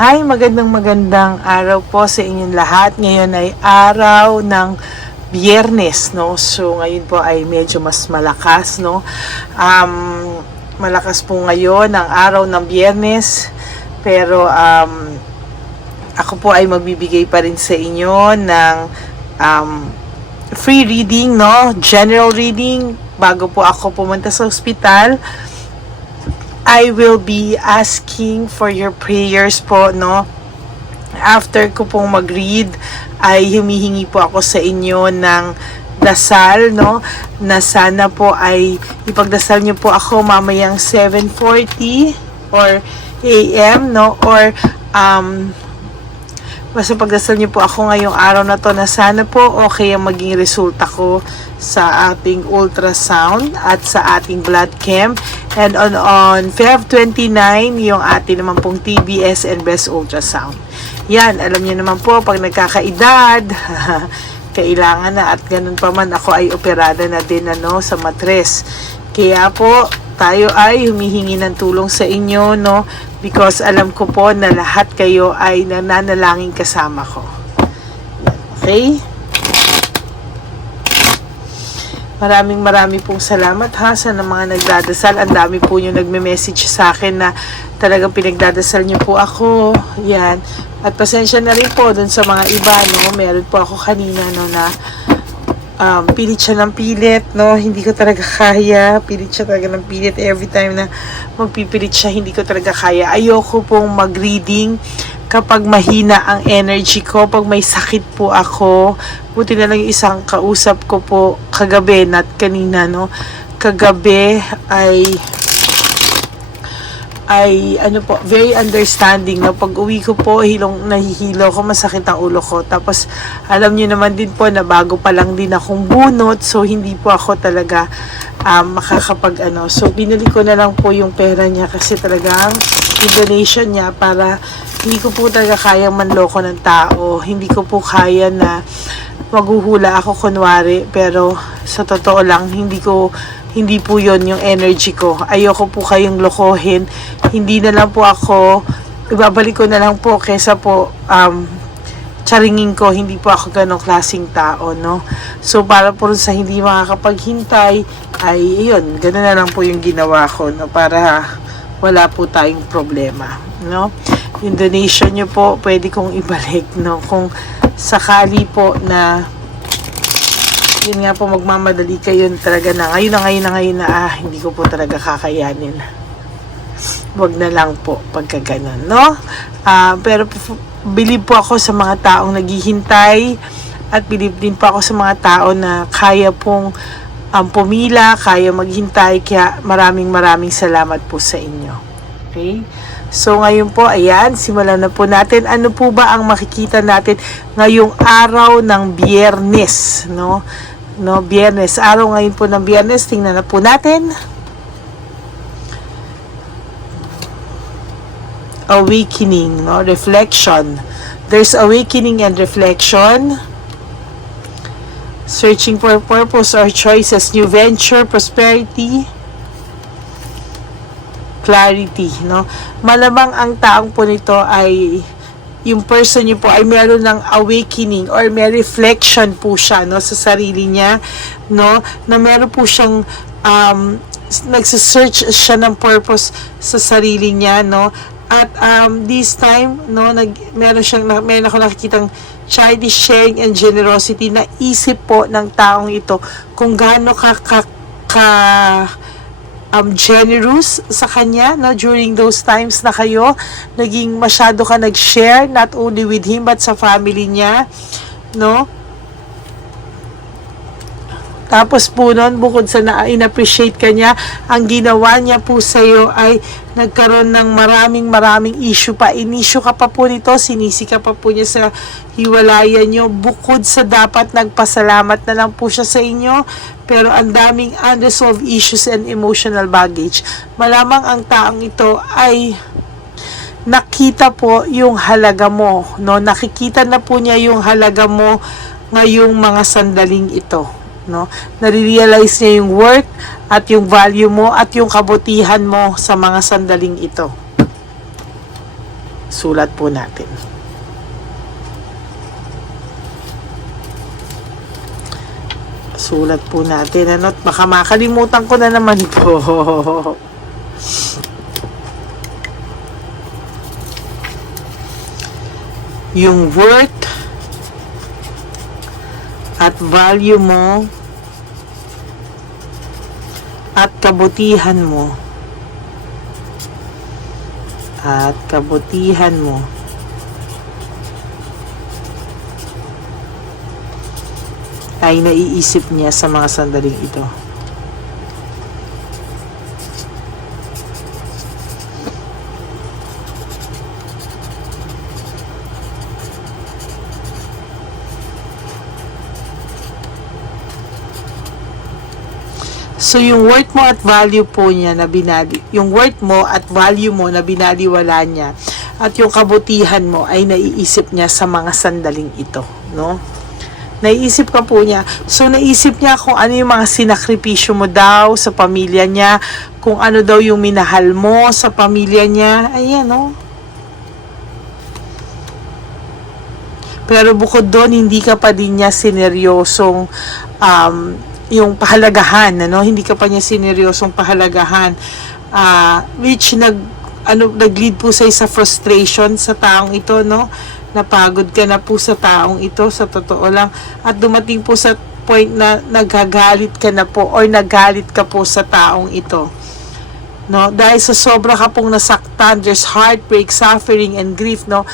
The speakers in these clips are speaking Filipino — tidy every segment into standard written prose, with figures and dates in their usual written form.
Hi, magandang araw po sa inyong lahat. Ngayon ay araw ng Biyernes, no? So, ngayon po ay medyo mas malakas, no? Malakas po ngayon ang araw ng Biyernes. Pero, ako po ay magbibigay pa rin sa inyo ng free reading, no? General reading. Bago po ako pumunta sa ospital, I will be asking for your prayers po, no? After ko pong mag-read, ay humihingi po ako sa inyo ng dasal, no? Na sana po ay ipagdasal niyo po ako mamayang 7:40 or AM, no? Or basta pagdasal niyo po ako ngayong araw na to na sana po okay ang maging resulta ko sa ating ultrasound at sa ating blood chem. And on Feb 29, yung ating naman pong TBS and breast ultrasound. Yan, alam niyo naman po, pag nagkakaedad, kailangan na at ganun pa man ako ay operada na din sa matres. Kaya po, tayo ay humihingi ng tulong sa inyo, no? Because alam ko po na lahat kayo ay nananalangin kasama ko. Okay? Maraming pong salamat sa mga nagdadasal. Ang dami po yung nagme-message sa akin na talagang pinagdadasal niyo po ako. Yan. At pasensya na rin po dun sa mga iba, no? Meron po ako kanina, no, na pilit siya ng pilit, no? Hindi ko talaga kaya. Pilit siya talaga ng pilit. Every time na magpipilit siya, hindi ko talaga kaya. Ayoko pong mag-reading kapag mahina ang energy ko, pag may sakit po ako. Buti na lang yung isang kausap ko po kagabi, not kanina, no? Kagabi ay ano po, very understanding, no? Pag uwi ko po, nahihilo ko, masakit ang ulo ko. Tapos, alam niyo naman din po na bago pa lang din akong bunot, so hindi po ako talaga makakapag So, binili ko na lang po yung pera niya kasi talagang i-donation niya para hindi ko po talaga kayang manloko ng tao. Hindi ko po kaya na maghuhula ako kunwari, pero sa totoo lang, hindi po yon yung energy ko. Ayoko po kayong lokohin. Hindi na lang po ako, ibabalik ko na lang po kesa po charingin ko. Hindi po ako ganong klaseng tao, no? So, para po sa hindi makakapaghintay, ay yun, gano'n na lang po yung ginawa ko, no? Para wala po tayong problema, no? Yung donation nyo po, pwede kong ibalik, no? Kung sakali po na yun nga po, magmamadali kayo talaga na ngayon na hindi ko po talaga kakayanin. Wag na lang po pagka ganun, no? Pero believe po ako sa mga taong naghihintay at believe din po ako sa mga tao na kaya pong pumila, kaya maghintay. Kaya maraming salamat po sa inyo. Okay? So ngayon po, ayan, simulan na po natin. Ano po ba ang makikita natin ngayong araw ng Biyernes, no? No, Biyernes. Araw ngayon po ng Biyernes, tingnan na po natin. Awakening, no? Reflection. There's awakening and reflection. Searching for purpose or choices, new venture, prosperity, clarity, no? Malamang ang taong po nito ay yung person niyo po ay meron ng awakening or may reflection po siya, no, sa sarili niya, no, na meron po siyang nagse-search siya ng purpose sa sarili niya, no. At this time, no, meron ako nakikitang childish sharing and generosity na isip po ng taong ito kung gaano generous sa kanya, no, during those times na kayo naging masyado ka nag-share not only with him but sa family niya, no. Tapos po nun, bukod sa in-appreciate ka niya, ang ginawa niya po sa'yo ay nagkaroon ng maraming issue pa. In-issue ka pa po nito, sinisi ka pa po niya sa hiwalayan niyo. Bukod sa dapat nagpasalamat na lang po siya sa inyo, pero ang daming unresolved issues and emotional baggage. Malamang ang taong ito ay nakita po yung halaga mo, no? Nakikita na po niya yung halaga mo ngayong mga sandaling ito, no? Nare-realize niya yung worth at yung value mo at yung kabutihan mo sa mga sandaling ito. Sulat po natin. Sulat po natin. Ano? Baka makalimutan ko na naman po. Yung worth at value mo at kabutihan mo ay naiisip niya sa mga sandaling ito. So, yung worth mo at value po niya na yung worth mo at value mo na binaliwala niya at yung kabutihan mo ay naiisip niya sa mga sandaling ito, no? Naiisip ka po niya. So, naisip niya kung ano yung mga sinakripisyo mo daw sa pamilya niya, kung ano daw yung minahal mo sa pamilya niya. Ayan, no? Pero bukod doon, hindi ka pa din niya sineryosong yung pahalagahan, ano? Hindi ka pa niya sineryosong pahalagahan, which nag-lead po sa frustration sa taong ito, no? Napagod ka na po sa taong ito, sa totoo lang, at dumating po sa point na nagagalit ka na po or nagalit ka po sa taong ito, no? Dahil sa sobra ka pong nasaktan, there's heartbreak, suffering, and grief, no?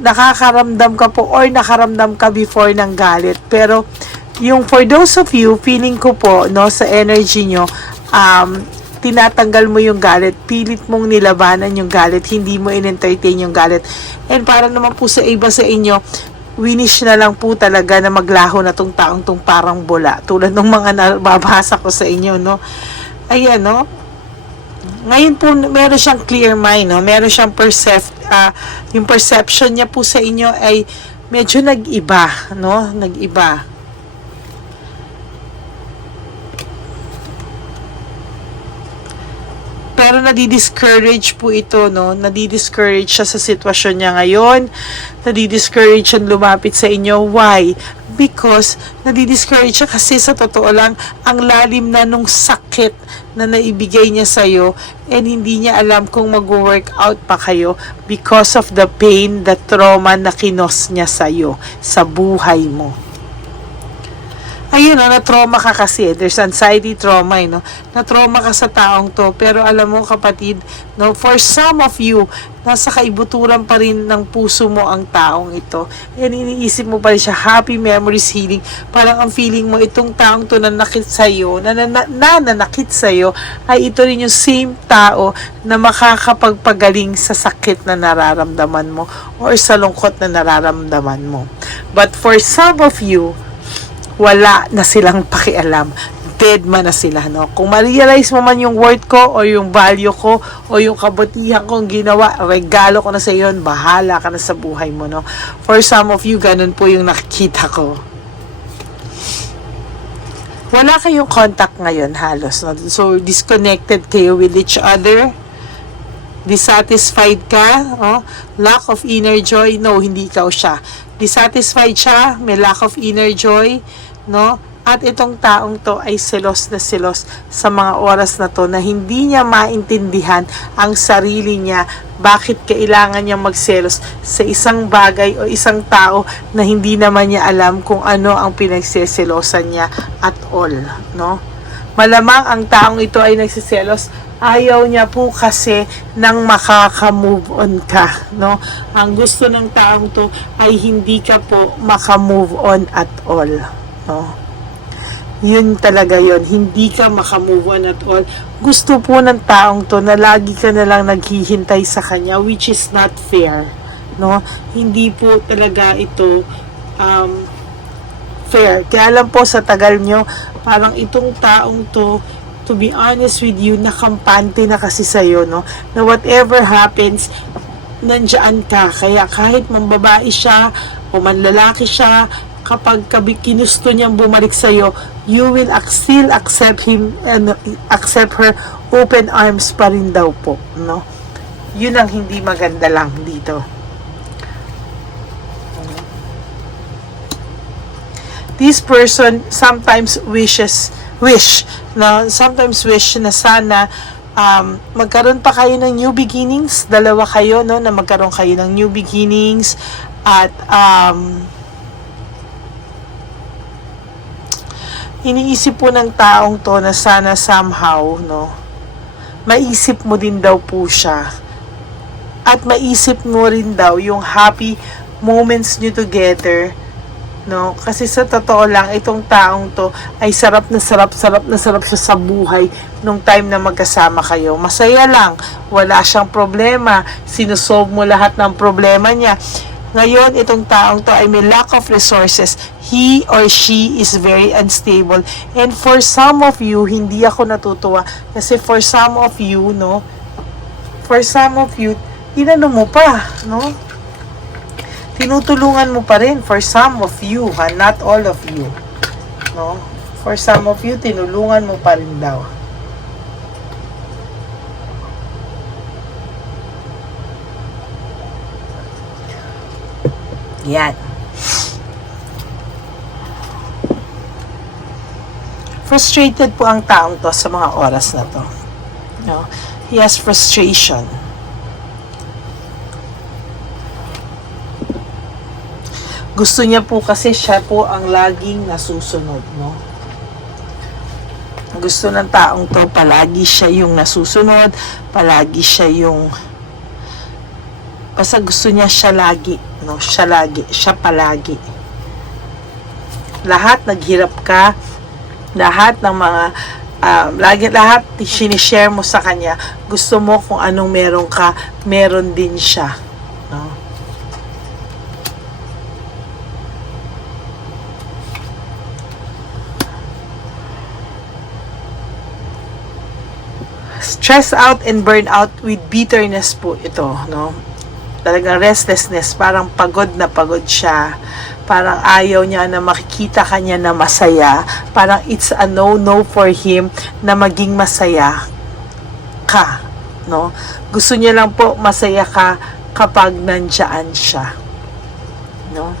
Nakakaramdam ka po or nakaramdam ka before ng galit, pero yung for those of you, feeling ko po, no, sa energy nyo, tinatanggal mo yung galit, pilit mong nilabanan yung galit, hindi mo in-entertain yung galit. And para naman po sa iba sa inyo, winish na lang po talaga na maglaho na tong taong tong parang bula, tulad ng mga nababasa ko sa inyo, no. Ayan, no. Ngayon po, meron siyang clear mind, no. Meron siyang yung perception niya po sa inyo ay medyo nag-iba, no. Nag-iba. Pero nadi-discourage po ito, no? Nadi-discourage siya sa sitwasyon niya ngayon. Nadi-discourage siya lumapit sa inyo. Why? Because nadi-discourage siya kasi sa totoo lang, ang lalim na nung sakit na naibigay niya sa'yo and hindi niya alam kung mag-work out pa kayo because of the pain, the trauma na kinos niya sa'yo, sa buhay mo. Ayun, no, na-trauma ka kasi. There's anxiety trauma, no? Na-trauma ka sa taong to. Pero alam mo, kapatid, no, for some of you, nasa kaibuturan pa rin ng puso mo ang taong ito. And iniisip mo pa rin siya, happy memories healing. Parang ang feeling mo, itong taong to na nanakit sa'yo, nanakit sa'yo, ay ito rin yung same tao na makakapagpagaling sa sakit na nararamdaman mo or sa lungkot na nararamdaman mo. But for some of you, wala na silang pakialam. Dead man na sila, no? Kung ma-realize mo man yung worth ko o yung value ko o yung kabutihan kong ginawa, regalo ko na sa iyo, bahala ka na sa buhay mo, no? For some of you, ganun po yung nakikita ko. Wala kayong contact ngayon halos, no? So, disconnected kayo with each other. Dissatisfied ka, oh? Lack of inner joy. No, hindi ikaw siya. Dissatisfied siya, may lack of inner joy, no? At itong taong to ay selos na selos sa mga oras na to na hindi niya maintindihan ang sarili niya, bakit kailangan niya magselos sa isang bagay o isang tao na hindi naman niya alam kung ano ang pinagseselosan niya at all, no? Malamang ang taong ito ay nagsiselos, ayaw niya po kasi nang makaka-move on ka, no? Ang gusto ng taong to ay hindi ka po maka-move on at all, no? Yun talaga yun, hindi ka maka-move on at all. Gusto po ng taong to na lagi ka na lang naghihintay sa kanya, which is not fair, no? Hindi po talaga ito fair. Kaya alam po sa tagal nyo, parang itong taong to be honest with you, nakampante na kasi sa'yo, no? Na whatever happens, nandiyan ka. Kaya kahit mambabae siya o manlalaki siya, kapag kinusto niyang bumalik sa'yo, you will still accept him and accept her, open arms pa rin daw po, no? Yun ang hindi maganda lang dito. This person sometimes wish na sana magkaroon pa kayo ng new beginnings, dalawa kayo, no, na magkaroon kayo ng new beginnings, at iniisip po ng taong to na sana somehow, no, maisip mo din daw po siya, at maisip mo rin daw yung happy moments nyo together, no? Kasi sa totoo lang, itong taong to ay sarap na sarap siya sa buhay nung time na magkasama kayo. Masaya lang, wala siyang problema, sinusolve mo lahat ng problema niya. Ngayon, itong taong to ay may lack of resources. He or she is very unstable. And for some of you, hindi ako natutuwa. Kasi for some of you, no, inano mo pa, no? Tinutulungan mo pa rin for some of you, ha? Not all of you, no? For some of you, tinulungan mo pa rin daw. Yan. Frustrated po ang taong to sa mga oras na to, no? He has frustration. Gusto niya po kasi siya po ang laging nasusunod, no? Gusto ng taong to, palagi siya yung nasusunod, palagi siya yung, basta gusto niya siya lagi, no? Siya palagi. Lahat naghirap ka, lahat ng mga, lahat sinishare mo sa kanya, gusto mo kung anong meron ka, meron din siya, no? Stress out and burn out with bitterness po ito, no? Talagang restlessness, parang pagod na pagod siya. Parang ayaw niya na makikita kanya na masaya. Parang it's a no-no for him na maging masaya ka, no? Gusto niya lang po masaya ka kapag nandiyan siya, no?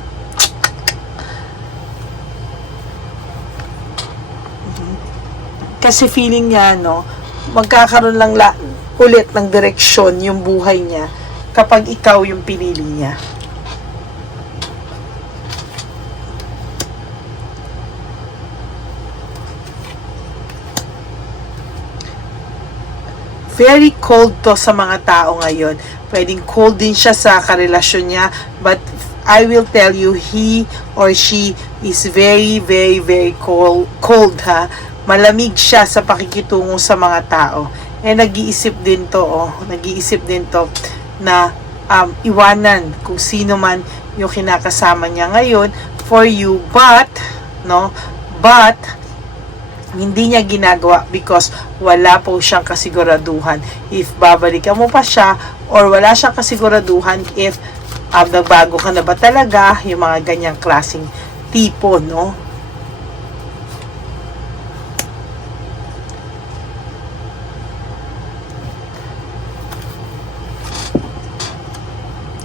Kasi feeling niya, no, magkakaroon lang ulit ng direksyon yung buhay niya kapag ikaw yung pinili niya. Very cold to sa mga tao ngayon. Pwedeng cold din siya sa karelasyon niya, but I will tell you, he or she is very, very, very cold, ha? Malamig siya sa pakikitungo sa mga tao. Nag-iisip din to, na iwanan kung sino man yung kinakasama niya ngayon for you, but hindi niya ginagawa because wala po siyang kasiguraduhan if babalikan mo pa siya, or wala siyang kasiguraduhan if nagbago ka na ba talaga, yung mga ganyang klaseng tipo, no?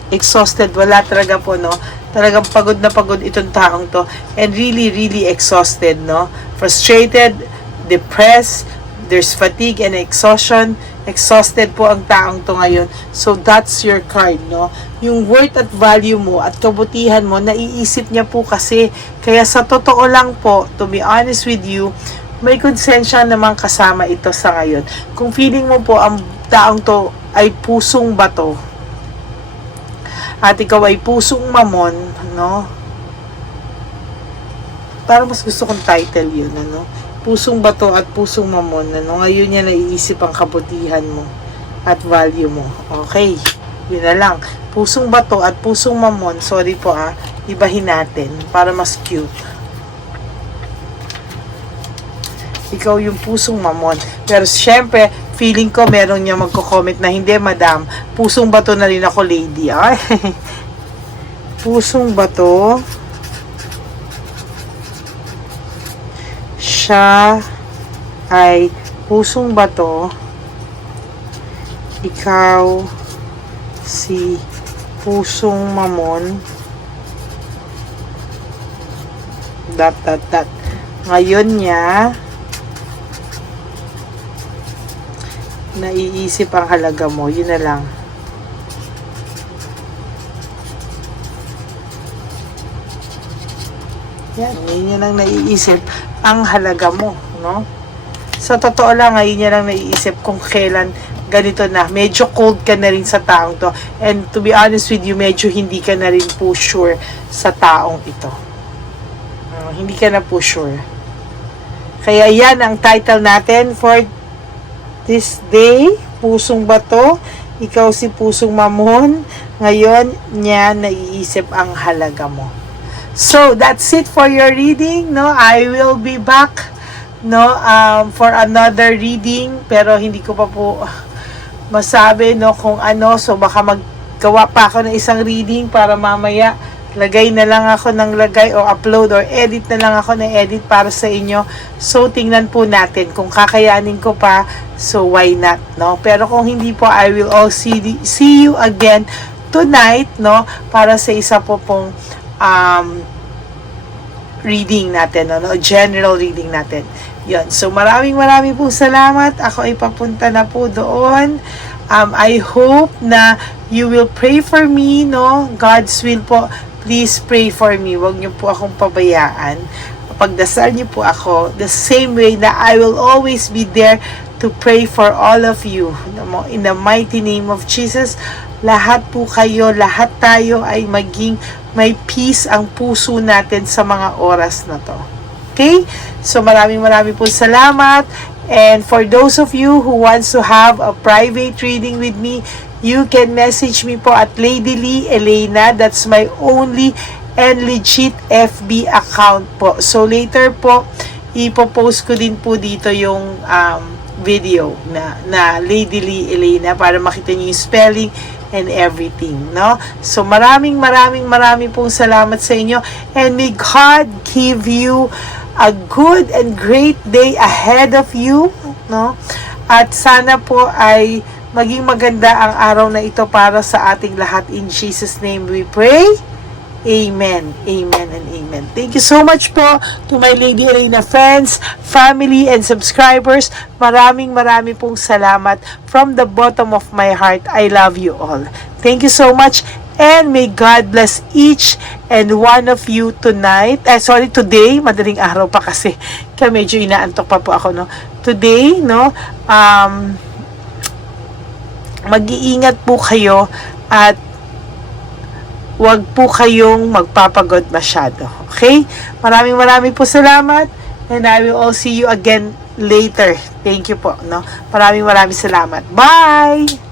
Exhausted, wala talaga po, no? Talagang pagod na pagod itong taong to, and really, really exhausted, no? Frustrated, depressed, there's fatigue and exhaustion. Exhausted po ang taong to ngayon. So that's your card, no? Yung worth at value mo at kabutihan mo, naiisip niya po kasi. Kaya sa totoo lang po, to be honest with you, may konsensya namang kasama ito sa ngayon. Kung feeling mo po ang taong to ay pusong bato, at ikaw ay pusong mamon, no? Parang mas gusto kong title yun, ano? Pusong bato at pusong mamon, ano? Ngayon niya naiisip ang kabutihan mo at value mo. Okay, yun na lang. Pusong bato at pusong mamon, sorry po ibahin natin para mas cute. Ikaw yung pusong mamon. Pero syempre, feeling ko meron niya magko-comment na hindi, madam, pusong bato na rin ako, lady. Ay. Pusong bato. Siya ay pusong bato. Ikaw si Pusong Mamon. Ngayon niya naiisip ang halaga mo. Yun na lang. Yun lang naiisip ang halaga mo, no? Sa totoo lang, ngayon niya lang naiisip kung kailan ganito na. Medyo cold ka na rin sa taong to. And to be honest with you, medyo hindi ka na rin po sure sa taong ito. Hindi ka na po sure. Kaya yan ang title natin for this day. Pusong Bato. Ikaw si Pusong Mamon. Ngayon niya naiisip ang halaga mo. So, that's it for your reading, no? I will be back, no, for another reading, pero hindi ko pa po masabi, no, kung ano. So, baka maggawa pa ako ng isang reading para mamaya lagay na lang ako ng lagay o upload or edit na lang ako ng edit para sa inyo. So, tingnan po natin kung kakayanin ko pa. So, why not, no? Pero kung hindi po, I will all see you again tonight, no, para sa isa po pong reading natin, no? General reading natin. Yun. So, maraming po salamat. Ako ay papunta na po doon. I hope na you will pray for me, no? God's will po. Please pray for me. Huwag niyo po akong pabayaan. Pagdasal niyo po ako the same way na I will always be there to pray for all of you. In the mighty name of Jesus, lahat po kayo, lahat tayo ay maging may peace ang puso natin sa mga oras na to. Okay? So maraming po salamat. And for those of you who wants to have a private reading with me, you can message me po at Lady Lee Elena. That's my only and legit FB account po. So later po, ipopost ko din po dito yung video na Lady Lee Elena para makita niyo yung spelling and everything, no? So maraming pong salamat sa inyo, and may God give you a good and great day ahead of you, no? At sana po ay maging maganda ang araw na ito para sa ating lahat. In Jesus' name we pray. Amen. Amen and amen. Thank you so much po to my Lady Elena friends, family, and subscribers. Maraming pong salamat from the bottom of my heart. I love you all. Thank you so much, and may God bless each and one of you tonight. Today. Madaling araw pa kasi. Kaya medyo inaantok pa po ako, no? Today, no? Mag-iingat po kayo at wag po kayong magpapagod masyado. Okay? Maraming po salamat, and I will all see you again later. Thank you po, no? Maraming salamat. Bye!